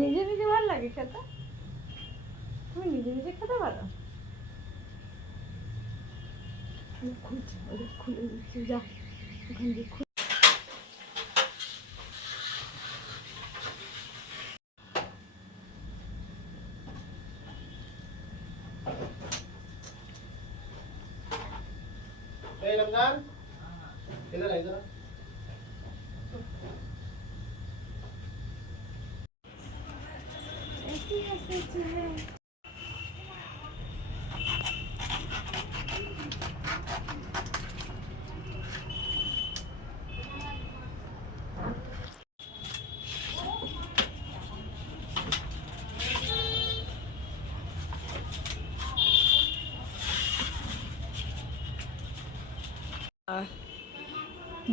নিজে নিজে ভালো লাগে খেতে, তুমি নিজে নিজে খেতে পারো। খুলছে খুলে দিচ্ছি, যা ওখান দিয়ে খুলে। रमजान इधर आ इधर ऐसी हंसती है।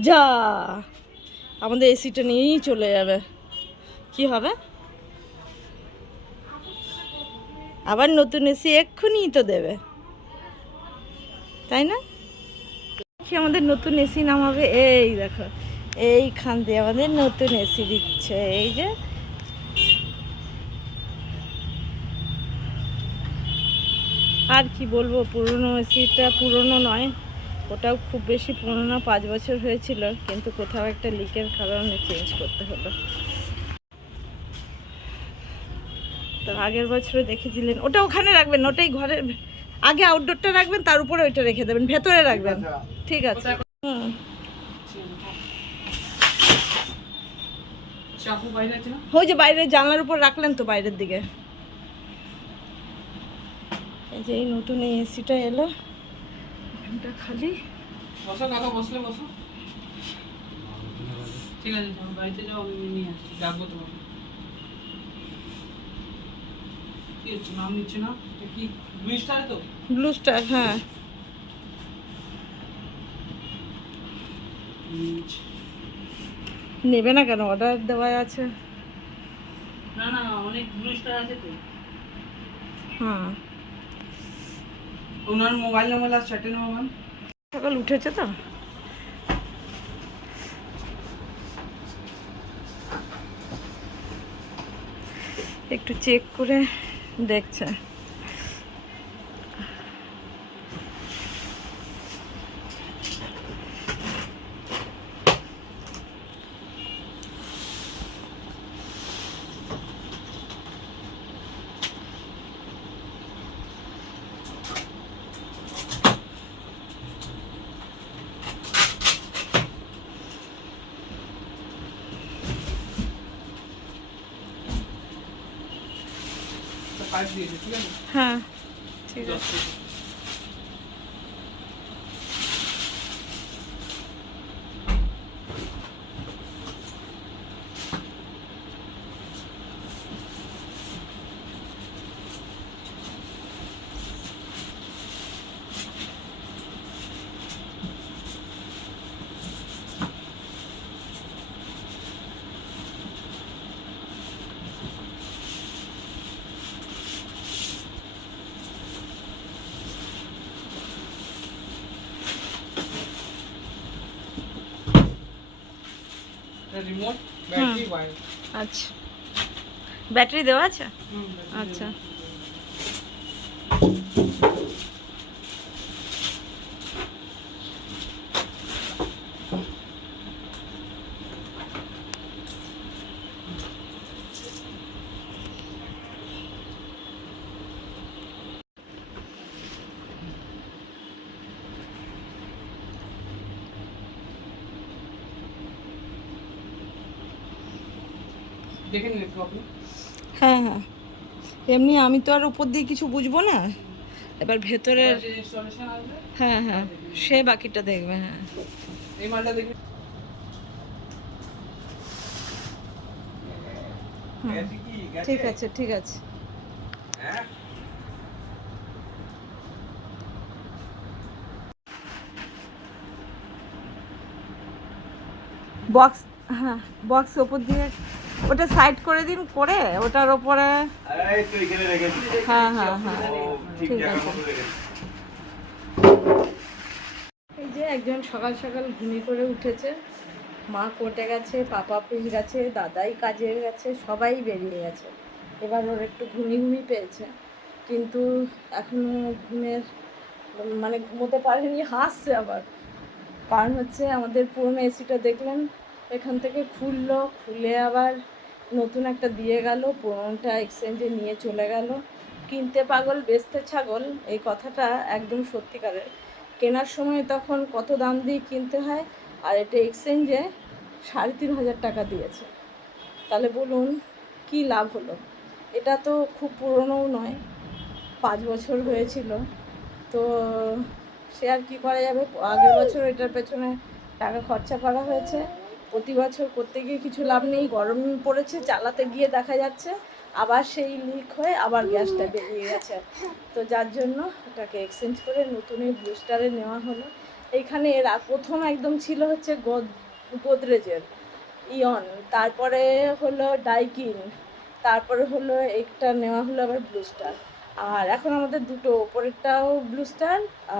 যা আমাদের এসিটা নিয়েই চলে যাবে, কি হবে? আবার নতুন এসি এক্ষুনি তো দেবে, তাই না? আমাদের নতুন এসি নামাবে, এই দেখো এইখান দিয়ে আমাদের নতুন এসি দিচ্ছে। এই যে আর কি বলবো, পুরনো এসিটা পুরনো নয়, ওটাও খুব বেশি পুরনো না, 5 বছর হয়েছিল, কিন্তু কোথাও একটা লিকের কারণে চেঞ্জ করতে হলো। তো আগের বছরে দেখেছিলেন, ওটা ওখানে রাখবেন, ওটাই ঘরের আগে আউটডোরটা রাখবেন, তার উপরে ওইটা রেখে দেবেন, ভেতরে রাখবেন। ঠিক আছে। হুম, ওই যে বাইরের জানলার উপর রাখলেন তো, বাইরের দিকে। এই যে এই নতুন এই এসিটা এলো, এখানটা খালি। বসো কাকা, বসলে বসো। ঠিক আছে, বাড়িতে যাও, আমি নিয়ে আসছি, ডাকবো তোমাকে। কি হচ্ছে, নাম নিচ্ছে না? কি ব্লু স্টার? তো ব্লু স্টার, হ্যাঁ। নেবে না কেন, অর্ডার দেওয়া আছে। না না, অনেক ব্লু স্টার আছে তো। হ্যাঁ, ওনার মোবাইল নাম্বার লাস্ট 1 সকাল উঠেছে তো, একটু চেক করে দেখছে। পাইপ দিয়েছে, ঠিক আছে? হ্যাঁ ঠিক আছে। Remote, battery, wire. আচ্ছা, ব্যাটারি দেওয়া আছে। আচ্ছা, দেখে নিন একটু আপনি। হ্যাঁ হ্যাঁ, এমনি আমি তো আর উপর দিয়ে কিছু বুঝবো না, এবার ভেতরের। যে ইনস্টলেশন আসবে, হ্যাঁ হ্যাঁ, সে বাকিটা দেখবে। হ্যাঁ, এই মালটা দেখবে। ঠিক আছে ঠিক আছে। বক্স, হ্যাঁ বক্স ওপর দিয়ে ওটা সাইড করে দিন, করে ওটার ওপরে। হ্যাঁ হ্যাঁ হ্যাঁ, ঠিক আছে। এই যে একজন সকাল সকাল ঘুমিয়ে করে উঠেছে, মা কোর্টে গেছে, পাপা অফিস গেছে, দাদাই কাজে গেছে, সবাই বেরিয়ে গেছে। এবার ওর একটু ঘুমি পেয়েছে, কিন্তু এখনও ঘুমের মানে ঘুমোতে পারেনি, হাসছে আবার। কারণ হচ্ছে আমাদের পুরনো এসিটা দেখলেন এখান থেকে খুলে আবার নতুন একটা দিয়ে গেল, পুরোনোটা এক্সচেঞ্জে নিয়ে চলে গেল। কিনতে পাগল বেচতে ছাগল, এই কথাটা একদম সত্যিকারের। কেনার সময় তখন কত দাম দিয়ে কিনতে হয়, আর এটা এক্সচেঞ্জে 3,500 টাকা দিয়েছে। তাহলে বলুন কি লাভ হলো? এটা তো খুব পুরনোও নয়, 5 বছর হয়েছিল। তো সে আর কী করা যাবে, আগের বছর এটার পেছনে টাকা খরচা করা হয়েছে, প্রতি বছর করতে গিয়ে কিছু লাভ নেই। গরম পড়েছে, চালাতে গিয়ে দেখা যাচ্ছে আবার সেই লিক হয়ে আবার গ্যাসটা বেরিয়ে গেছে। তো যার জন্য এটাকে এক্সচেঞ্জ করে নতুন এই ব্লুস্টারে নেওয়া হলো। এইখানে এরা প্রথম একদম ছিল হচ্ছে গোদরেজের ইয়ন, তারপরে হলো ডাইকিন, তারপরে হলো একটা নেওয়া হলো আবার ব্লুস্টার। আর এখন আমাদের দুটো, উপরেরটাও ব্লুস্টার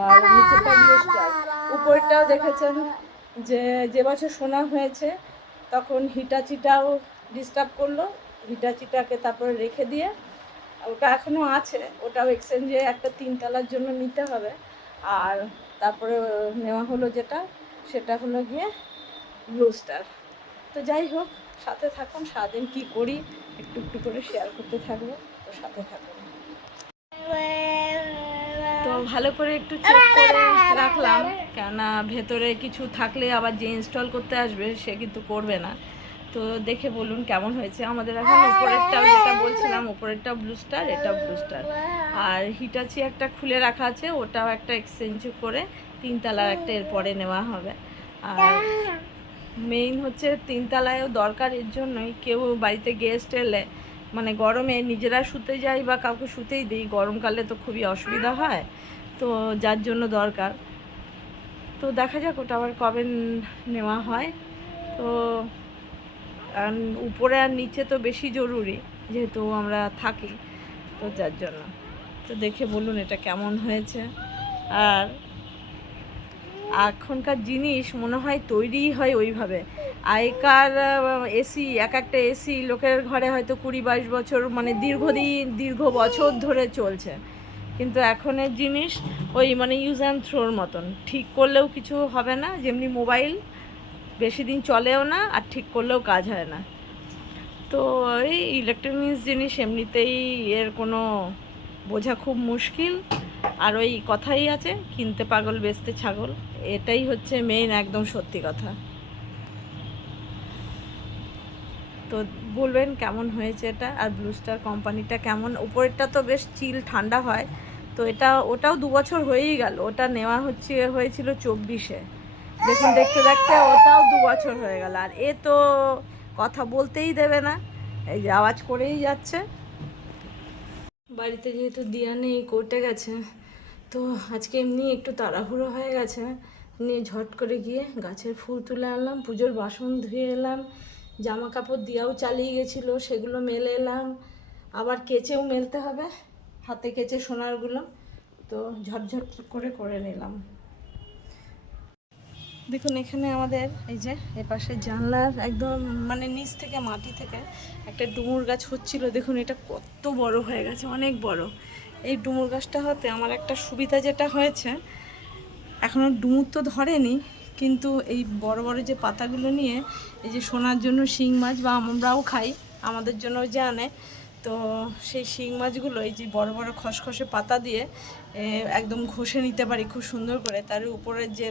আর নিচেরটাও ব্লুস্টার। উপরেরটাও দেখেছেন যে বছর শোনা হয়েছে তখন হিটাচিটাও ডিস্টার্ব করলো, হিটাচিটাকে তারপরে রেখে দিয়ে ওটা এখনও আছে, ওটাও এক্সচেঞ্জে একটা 3 তলার জন্য নিতে হবে। আর তারপরে নেওয়া হলো যেটা, সেটা হলো গিয়ে ব্লুস্টার। তো যাই হোক, সাথে থাকুন, সারাদিন কী করি একটু একটু করে শেয়ার করতে থাকবো, তো সাথে থাকুন। তো ভালো করে একটু চেক করে রাখলাম, কেননা ভেতরে কিছু থাকলে আবার যে ইনস্টল করতে আসবে সে কিন্তু করবে না। তো দেখে বলুন কেমন হয়েছে। আমাদের এখন উপরেরটাও, যেটা বলছিলাম, উপরেরটাও ব্লুস্টার, এটাও ব্লুস্টার। আর হিটাচি একটা খুলে রাখা আছে, ওটাও একটা এক্সচেঞ্জ করে 3 তলার একটা এরপরে নেওয়া হবে। আর মেইন হচ্ছে 3 তলায়ও দরকার এর জন্যই, কেউ বাড়িতে গেস্ট এলে মানে গরমে নিজেরা শুতে যাই বা কাউকে শুতেই দিই, গরমকালে তো খুবই অসুবিধা হয়, তো যার জন্য দরকার। তো দেখা যাক ওটা আবার কবে নেওয়া হয়। তো উপরে আর নিচে তো বেশি জরুরি, যেহেতু আমরা থাকি, তো যার জন্য। তো দেখে বলুন এটা কেমন হয়েছে। আর এখনকার জিনিস মনে হয় তৈরিই হয় ওইভাবে। আগেকার এসি, এক একটা এসি লোকের ঘরে হয়তো 20-22 বছর, মানে দীর্ঘ বছর ধরে চলছে। কিন্তু এখনের জিনিস ওই মানে ইউজ অ্যান্ড থ্রোর মতন, ঠিক করলেও কিছু হবে না। যেমনি মোবাইল বেশি দিন চলেও না, আর ঠিক করলেও কাজ হয় না। তো এই ইলেকট্রনিক্স জিনিস এমনিতেই এর কোনো বোঝা খুব মুশকিল। আর ওই কথাই আছে, কিনতে পাগল বেচতে ছাগল, এটাই হচ্ছে মেইন একদম সত্যি কথা। তো বলবেন কেমন হয়েছে এটা, আর ব্লুস্টার কোম্পানিটা কেমন। উপরেরটা তো বেশ চিল ঠান্ডা হয়, তো ওটাও 2 বছর হয়েই গেল। ওটা নেওয়া হয়েছিল 24-এ, দেখুন দেখতে দেখতে ওটাও 2 বছর হয়ে গেল। আর এ তো কথা বলতেই দেবে না, এই যে আওয়াজ করেই যাচ্ছে। বাড়িতে যেহেতু দিয়া নেই, কোর্টে গেছে, তো আজকে এমনি একটু তাড়াহুড়ো হয়ে গেছে, নিয়ে ঝট করে গিয়ে গাছের ফুল তুলে আনলাম, পুজোর বাসন ধুয়ে এলাম, জামা কাপড় দিয়াও চালিয়ে গেছিলো সেগুলো মেলে এলাম, আবার কেচেও মেলতে হবে, হাতে কেচে সোনারগুলো, তো ঝটঝট করে নিলাম। দেখুন এখানে আমাদের এই যে এপাশে জানলার একদম মানে নিচ থেকে, মাটি থেকে একটা ডুমুর গাছ হচ্ছিল। দেখুন এটা কত বড় হয়ে গেছে, অনেক বড়। এই ডুমুর গাছটা হতে আমার একটা সুবিধা যেটা হয়েছে, এখনও ডুমুর তো ধরেনি, কিন্তু এই বড় বড় যে পাতাগুলো নিয়ে এই যে শোনার জন্য শিং মাছ, বা আমরাও খাই, আমাদের জন্য যে আনে, তো সেই শিং মাছগুলো এই যে বড় বড় খসখসে পাতা দিয়ে একদম ঘষে নিতে পারি খুব সুন্দর করে। তার উপরের যে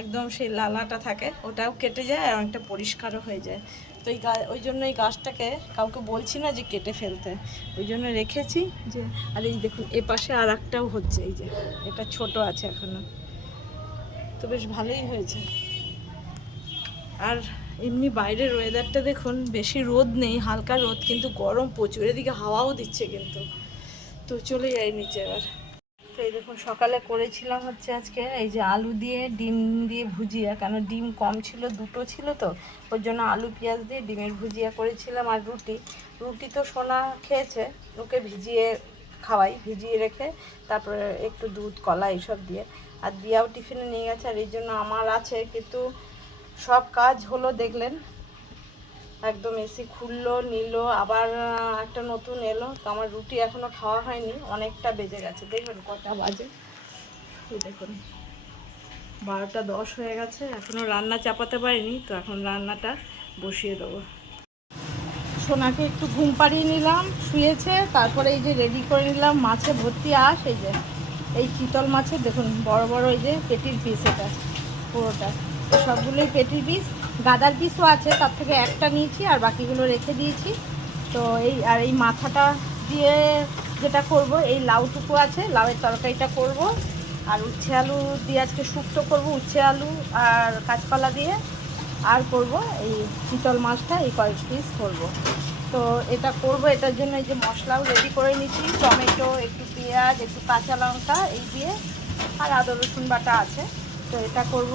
একদম সেই লালাটা থাকে ওটাও কেটে যায়, আর অনেকটা পরিষ্কারও হয়ে যায়। তো ওই জন্য এই গাছটাকে কাউকে বলছি না যে কেটে ফেলতে, ওই জন্য রেখেছি যে। আর এই দেখুন এ পাশে আর একটাও হচ্ছে, এই যে এটা ছোট আছে এখনো, তো বেশ ভালোই হয়েছে। আর এমনি বাইরের ওয়েদারটা দেখুন, বেশি রোদ নেই, হালকা রোদ, কিন্তু গরম প্রচুর, এদিকে হাওয়াও দিচ্ছে কিন্তু। তো চলে যাই নিচে এবার। তো এই দেখুন সকালে করেছিলাম হচ্ছে আজকে এই যে আলু দিয়ে ডিম দিয়ে ভুজিয়া, কেন ডিম কম ছিল, দুটো ছিল, তো ওর জন্য আলু পেঁয়াজ দিয়ে ডিমের ভুজিয়া করেছিলাম। আর রুটি তো সোনা খেয়েছে, ওকে ভিজিয়ে খাওয়াই, ভিজিয়ে রেখে তারপরে একটু দুধ কলা এইসব দিয়ে। আর দিয়াও টিফিনে নিয়ে গেছে, আর এই জন্য আমার আছে, কিন্তু সব কাজ হলো দেখলেন, একদম এসি খুললো নিল, আবার একটা নতুন এলো। তো আমার রুটি এখনও খাওয়া হয়নি, অনেকটা বেজে গেছে। দেখবেন কটা বাজে, এই দেখুন 12টা 10 হয়ে গেছে, এখনও রান্না চাপাতে পারিনি। তো এখন রান্নাটা বসিয়ে দেবো। সোনাকে একটু ঘুম পাড়িয়ে নিলাম, শুয়েছে। তারপরে এই যে রেডি করে নিলাম মাছে ভর্তি আঁশ। এই যে এই চিতল মাছের দেখুন বড় বড় এই যে পেটির পিস, এটা পুরোটা তো সবগুলোই পেটির পিস। গাদার পিসও আছে, তার থেকে একটা নিয়েছি আর বাকিগুলো রেখে দিয়েছি। তো এই মাথাটা দিয়ে যেটা করব, এই লাউটুকু আছে, লাউয়ের তরকারিটা করব। আর উচ্ছে আলু দিয়ে আজকে শুক্তো করব, উচ্ছে আলু আর কাঁচকলা দিয়ে। আর করব এই চিতল মাছটা, এই কয়েক পিস করব। তো এটা করব, এটার জন্য এই যে মশলাও রেডি করে নিচ্ছি, টমেটো, একটু পেঁয়াজ, একটু কাঁচা লঙ্কা এই দিয়ে, আর আদা রসুন বাটা আছে। তো এটা করব,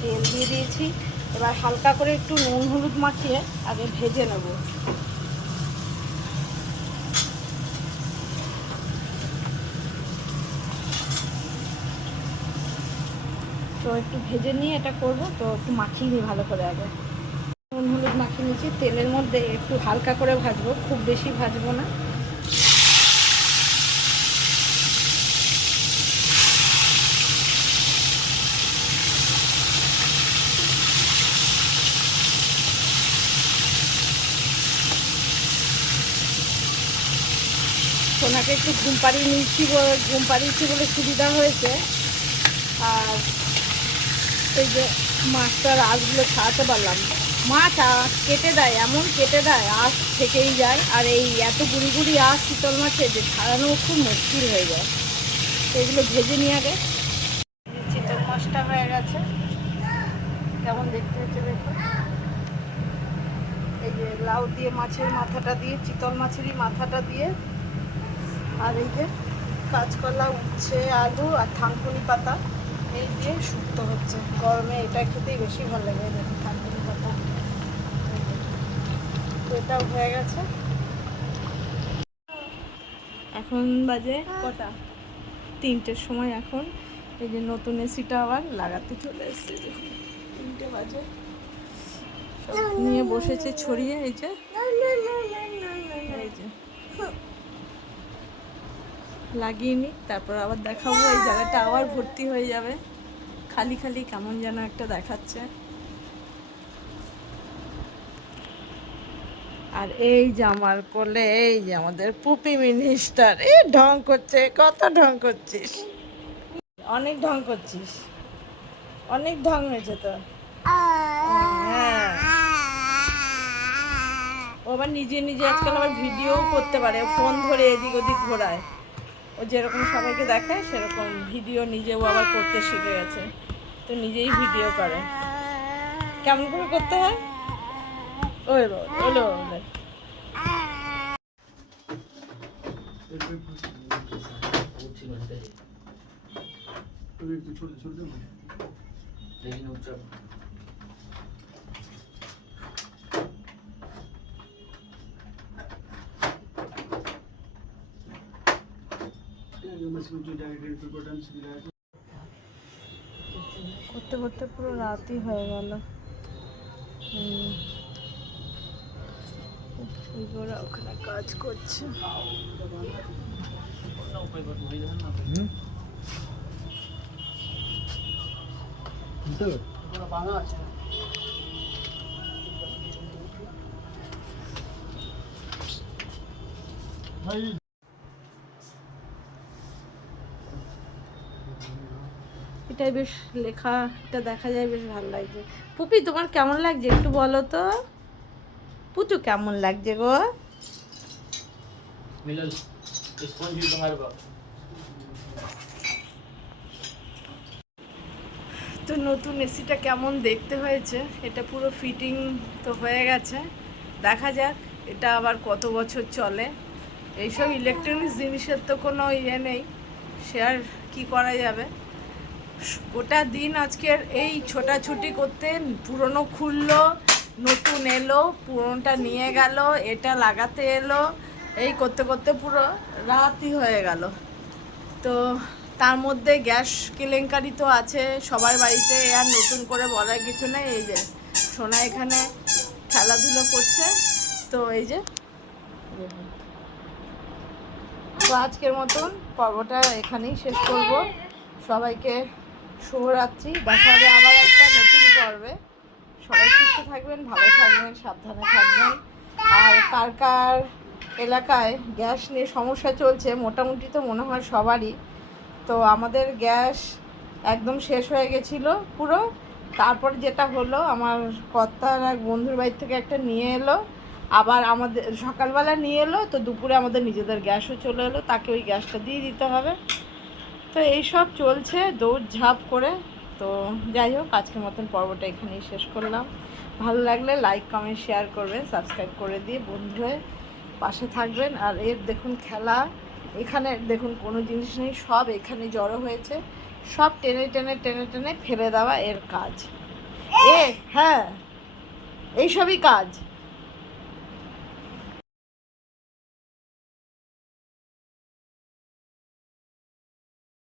তেল দিয়ে দিয়েছি। এবার হালকা করে একটু নুন হলুদ মাখিয়ে আগে ভেজে নেব। তো একটু ভেজে নিয়ে এটা করব, তো একটু মাখিয়ে নিই ভালো করে আগে। নুন হলুদ মাখিয়ে নিয়েছি, তেলের মধ্যে একটু হালকা করে ভাজবো, খুব বেশি ভাজবো না। সোনাকে একটু ঘুম পাড়িয়েছি বলে সুবিধা হয়েছে। আর এই যে মাছটার আঁশগুলো ছাড়াতে পারলাম। মাছ কেটে দেয়, এমন কেটে দেয়, আঁশ থেকেই যায়। আর এই এত গুড়ি গুড়ি আঁশ চিতল মাছের যে ছাড়ানো খুব মুশকিল হয়ে যায়। তো এগুলো ভেজে নিয়ে আগে। চিতল মাছটা হয়ে গেছে, কেমন দেখতে হচ্ছে দেখুন। এই যে লাউ দিয়ে মাছের মাথাটা দিয়ে, চিতল মাছেরই মাথাটা দিয়ে, আর এই যে কাঁচকলা, উচ্ছে আলু আর থানকুনি পাতা এই দিয়ে শুক্তো হচ্ছে। গরমে এটা খেতেই বেশি ভালো লাগে। দেখুন থানকুনি পাতা, তো এটাও হয়ে গেছে। এখন বাজে কটা, 3টের সময়। এখন এই যে নতুন এসিটা আবার লাগাতে চলে এসছে, দেখুন 3টে বাজে। সব নিয়ে বসেছে ছড়িয়ে, এই যে লাগিয়ে নিই, তারপর আবার দেখাবো। এই জায়গাটা আবার ভর্তি হয়ে যাবে, খালি খালি কেমন যেন একটা দেখাচ্ছে। আর এই যে আমার কোলে এই যে আমাদের পুপি মিনিস্টার, এই ঢং করছে। কত ঢং করছিস, অনেক ঢং করছিস, অনেক ঢং হয়েছে তো। হ্যাঁ, ও আবার নিজে নিজে আজকাল আবার ভিডিও করতে পারে, ফোন ধরে এদিক ওদিক ঘোরায়। ও যেরকম সবাইকে দেখায় সেরকম ভিডিও নিজেও আবার করতে শিখে গেছে। তো নিজেই ভিডিও করে, কেমন করে করতে হয়। ওই ওলো করতে করতে পুরো রাতই হয়ে গেল। ওরা ওখানে কাজ করছে। এটাই বেশ, লেখাটা দেখা যায়, বেশ ভালো লাগছে। পুপি তোমার কেমন লাগছে একটু বলো তো। পুচু কেমন লাগছে গো। তো নতুন এসিটা কেমন দেখতে হয়েছে, এটা পুরো ফিটিং তো হয়ে গেছে। দেখা যাক এটা আবার কত বছর চলে। এইসব ইলেকট্রনিক্স জিনিসের তো কোনো ইয়ে নেই, সে আর কী করা যাবে। গোটা দিন আজকের এই ছোটাছুটি করতে, পুরনো খুললো, নতুন এলো, পুরনোটা নিয়ে গেল, এটা লাগাতে এলো, এই করতে করতে পুরো রাতই হয়ে গেল। তো তার মধ্যে গ্যাস কেলেঙ্কারি তো আছে সবার বাড়িতে, আর নতুন করে বলার কিছু নেই। এই যে সোনা এখানে খেলাধুলো করছে, তো এই যে দেখুন। তো আজকের মতন পর্বটা এখানেই শেষ করব। সবাইকে শুভরাত্রি, দেখা হবে আবার একটা নতুন পর্বে। সবাই সুস্থ থাকবেন, ভালো থাকবেন, সাবধানে থাকবেন। আর কার কার এলাকায় গ্যাস নিয়ে সমস্যা চলছে, মোটামুটি তো মনে হয় সবারই। তো আমাদের গ্যাস একদম শেষ হয়ে গেছিলো পুরো। তারপর যেটা হলো, আমার কর্তার এক বন্ধুর বাড়ি থেকে একটা নিয়ে এলো, আবার আমাদের সকালবেলা নিয়ে এলো, তো দুপুরে আমাদের নিজেদের গ্যাসও চলে এলো, তাকে ওই গ্যাসটা দিয়ে দিতে হবে। তো এইসব চলছে দৌড়ঝাঁপ করে। তো যাই হোক, আজকের মতন পর্বটা এখানেই শেষ করলাম। ভালো লাগলে লাইক কমেন্ট শেয়ার করবেন, সাবস্ক্রাইব করে দিয়ে বন্ধু হয়ে পাশে থাকবেন। আর এর দেখুন খেলা, এখানে দেখুন কোনো জিনিস নেই, সব এখানে জড়ো হয়েছে, সব টেনে টেনে টেনে টেনে ফেলে দেওয়া এর কাজ। হ্যাঁ, এইসবই কাজ।